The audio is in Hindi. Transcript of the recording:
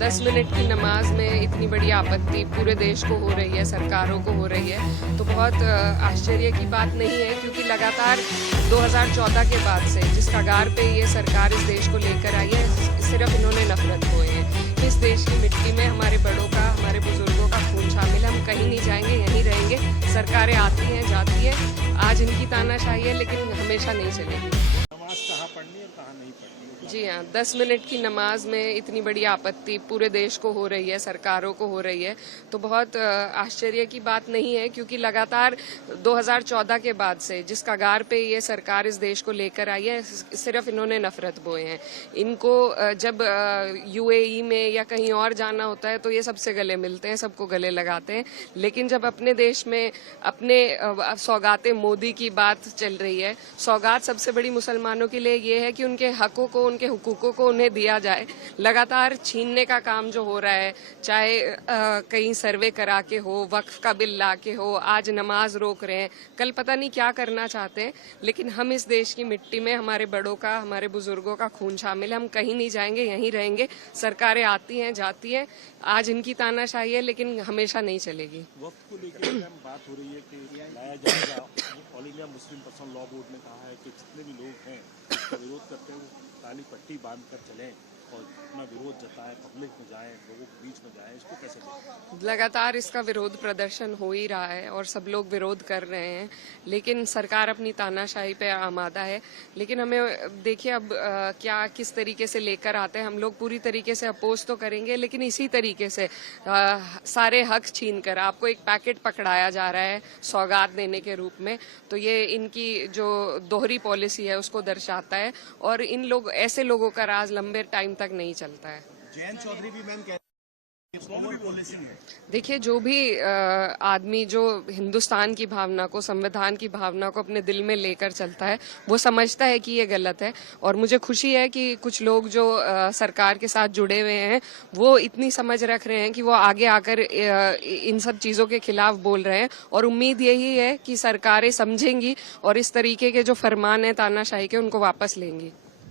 10 मिनट की नमाज में इतनी बड़ी आपत्ति पूरे देश को हो रही है, सरकारों को हो रही है, तो बहुत आश्चर्य की बात नहीं है, क्योंकि लगातार 2014 के बाद से जिस कगार पे ये सरकार इस देश को लेकर आई है, सिर्फ इन्होंने नफरत बोए हैं। इस देश की मिट्टी में हमारे बड़ों का, हमारे बुजुर्गों का खून शामिल है। हम कहीं नहीं जाएंगे, यहीं रहेंगे। सरकारें आती हैं, जाती हैं। आज इनकी तानाशाही है, लेकिन हमेशा नहीं चलेगी। नमाज कहाँ पढ़नी और कहाँ नहीं पढ़नी? जी हाँ, 10 मिनट की नमाज में इतनी बड़ी आपत्ति पूरे देश को हो रही है, सरकारों को हो रही है, तो बहुत आश्चर्य की बात नहीं है, क्योंकि लगातार 2014 के बाद से जिस कगार पे ये सरकार इस देश को लेकर आई है, सिर्फ इन्होंने नफरत बोए हैं। इनको जब यूएई में या कहीं और जाना होता है तो ये सबसे गले मिलते हैं, सबको गले लगाते हैं, लेकिन जब अपने देश में अपने सौगाते मोदी की बात चल रही है, सौगात सबसे बड़ी मुसलमानों के लिए ये है कि उनके हकों को, उनके हुकूकों को उन्हें दिया जाए। लगातार छीनने का काम जो हो रहा है, चाहे कहीं सर्वे करा के हो, वक्फ का बिल ला के हो, आज नमाज रोक रहे हैं, कल पता नहीं क्या करना चाहते हैं, लेकिन हम इस देश की मिट्टी में हमारे बड़ों का, हमारे बुजुर्गों का खून शामिल है। हम कहीं नहीं जाएंगे, यहीं रहेंगे। सरकारें आती हैं, जाती हैं। आज इनकी तानाशाही है, लेकिन हमेशा नहीं चलेगी। वक्त को लेकर बात हो रही है कि लाया जाएगा। All India Muslim personal law board ने कहा है कि जितने भी लोग हैं इसका विरोध करते हैं, वो काली पट्टी बांध कर चलें और अपना विरोध जताएं, पब्लिक में जाएं, लोगों के बीच में जाएं। इसको कैसे देखें? लगातार इसका विरोध प्रदर्शन हो ही रहा है और सब लोग विरोध कर रहे हैं, लेकिन सरकार अपनी तानाशाही पे आमादा है। लेकिन हमें देखिए अब क्या किस तरीके से लेकर आते हैं। हम लोग पूरी तरीके से अपोज तो करेंगे, लेकिन इसी तरीके से सारे हक छीन कर आपको एक पैकेट पकड़ाया जा रहा है सौगात देने के रूप में, तो ये इनकी जो दोहरी पॉलिसी है उसको दर्शाता है, और इन लोग ऐसे लोगों का राज लंबे टाइम तक नहीं चलता है। जयंत चौधरी भी मैम देखिए, जो भी आदमी जो हिंदुस्तान की भावना को, संविधान की भावना को अपने दिल में लेकर चलता है, वो समझता है कि ये गलत है। और मुझे खुशी है कि कुछ लोग जो सरकार के साथ जुड़े हुए हैं, वो इतनी समझ रख रहे हैं कि वो आगे आकर इन सब चीजों के खिलाफ बोल रहे हैं। और उम्मीद यही है कि सरकारें समझेंगी और इस तरीके के जो फरमान है तानाशाही के, उनको वापस लेंगी।